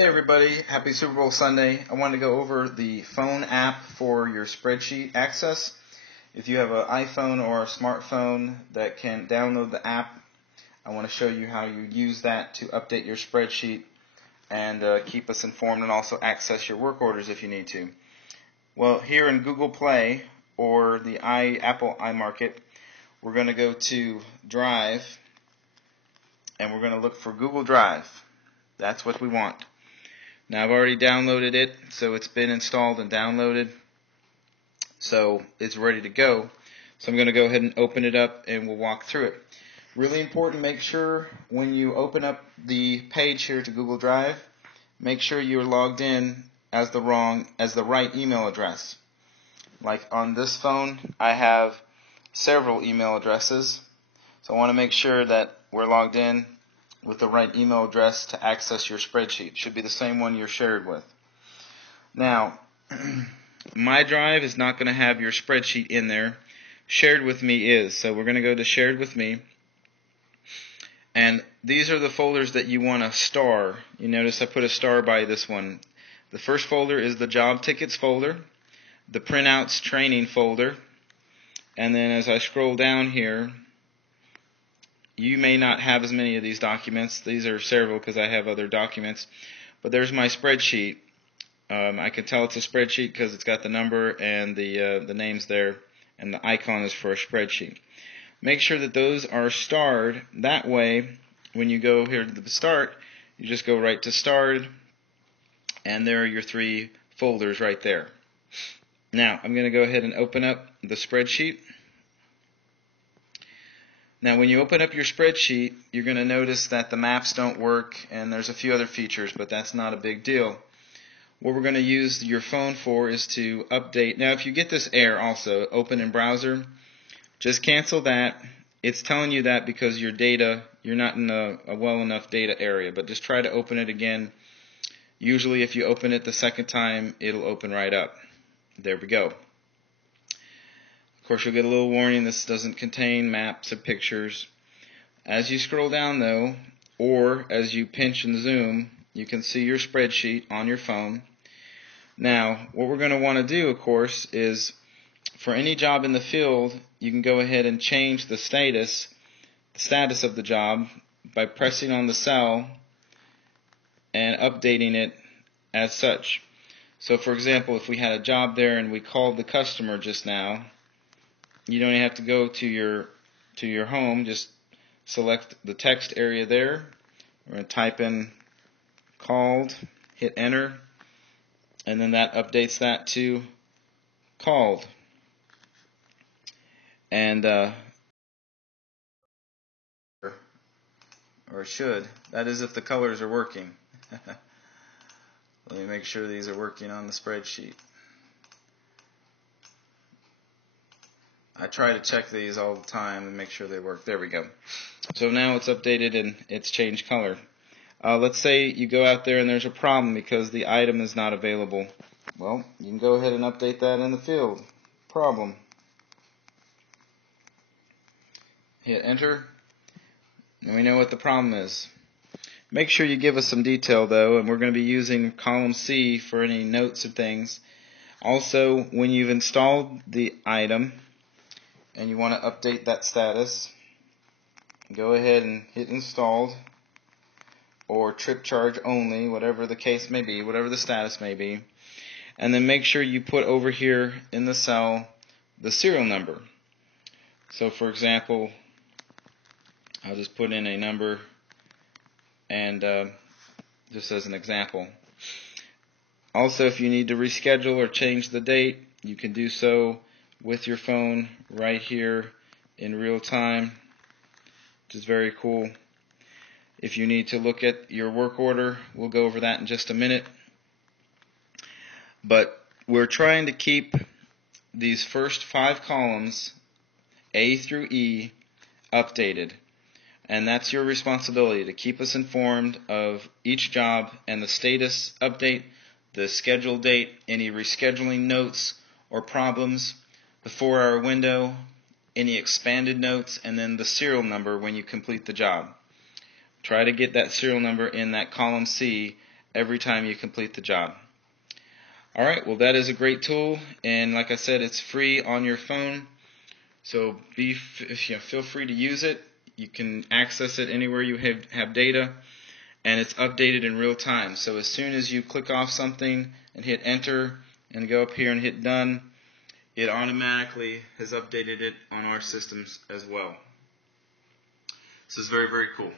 Hey everybody, happy Super Bowl Sunday. I wanted to go over the phone app for your spreadsheet access. If you have an iPhone or a smartphone that can download the app, I want to show you how you use that to update your spreadsheet and keep us informed and also access your work orders if you need to. Well, here in Google Play or the Apple iMarket, we're going to go to Drive and we're going to look for Google Drive. That's what we want. Now I've already downloaded it, so it's been installed and downloaded, so it's ready to go. So I'm going to go ahead and open it up and we'll walk through it. Really important, make sure when you open up the page here to Google Drive, make sure you're logged in as the right email address. Like on this phone, I have several email addresses, so I want to make sure that we're logged in with the right email address to access your spreadsheet. It should be the same one you're shared with. Now, my drive is not going to have your spreadsheet in there. Shared with me is. So we're going to go to shared with me. And these are the folders that you want to star. You notice I put a star by this one. The first folder is the job tickets folder, the printouts training folder, and then as I scroll down here, you may not have as many of these documents. These are several because I have other documents. But there's my spreadsheet. I can tell it's a spreadsheet because it's got the number and the names there, and the icon is for a spreadsheet. Make sure that those are starred. That way, when you go here to the start, you just go right to starred, and there are your three folders right there. Now, I'm going to go ahead and open up the spreadsheet. Now when you open up your spreadsheet, you're going to notice that the maps don't work and there's a few other features, but that's not a big deal. What we're going to use your phone for is to update. Now if you get this error also, open in browser, just cancel that. It's telling you that because your data, you're not in a well enough data area, but just try to open it again. Usually if you open it the second time, it'll open right up. There we go. Of course, you'll get a little warning, this doesn't contain maps or pictures. As you scroll down though, or as you pinch and zoom, you can see your spreadsheet on your phone. Now, what we're going to want to do, of course, is for any job in the field, you can go ahead and change the status of the job by pressing on the cell and updating it as such. So for example, if we had a job there and we called the customer just now, you don't even have to go to your home. Just select the text area there. We're going to type in called, hit enter, and then that updates that to called. And or it should. That is if the colors are working. Let me make sure these are working on the spreadsheet. I try to check these all the time and make sure they work. There we go. So now it's updated and it's changed color. Let's say you go out there and there's a problem because the item is not available. Well, you can go ahead and update that in the field. Problem. Hit enter. And we know what the problem is. Make sure you give us some detail though, and we're going to be using column C for any notes and things. Also, when you've installed the item, and you want to update that status, go ahead and hit installed or trip charge only, whatever the case may be, whatever the status may be, and then make sure you put over here in the cell the serial number. So for example, I'll just put in a number and just as an example. Also, if you need to reschedule or change the date, you can do so with your phone right here in real time, which is very cool. If you need to look at your work order, we'll go over that in just a minute. But we're trying to keep these first 5 columns, A through E, updated. And that's your responsibility, to keep us informed of each job and the status update, the schedule date, any rescheduling notes or problems, the 4-hour window, any expanded notes, and then the serial number when you complete the job. Try to get that serial number in that column C every time you complete the job. Alright, well that is a great tool, and like I said, it's free on your phone, so feel free to use it. You can access it anywhere you have data, and it's updated in real time. So as soon as you click off something and hit enter and go up here and hit done, it automatically has updated it on our systems as well. This is very, very cool.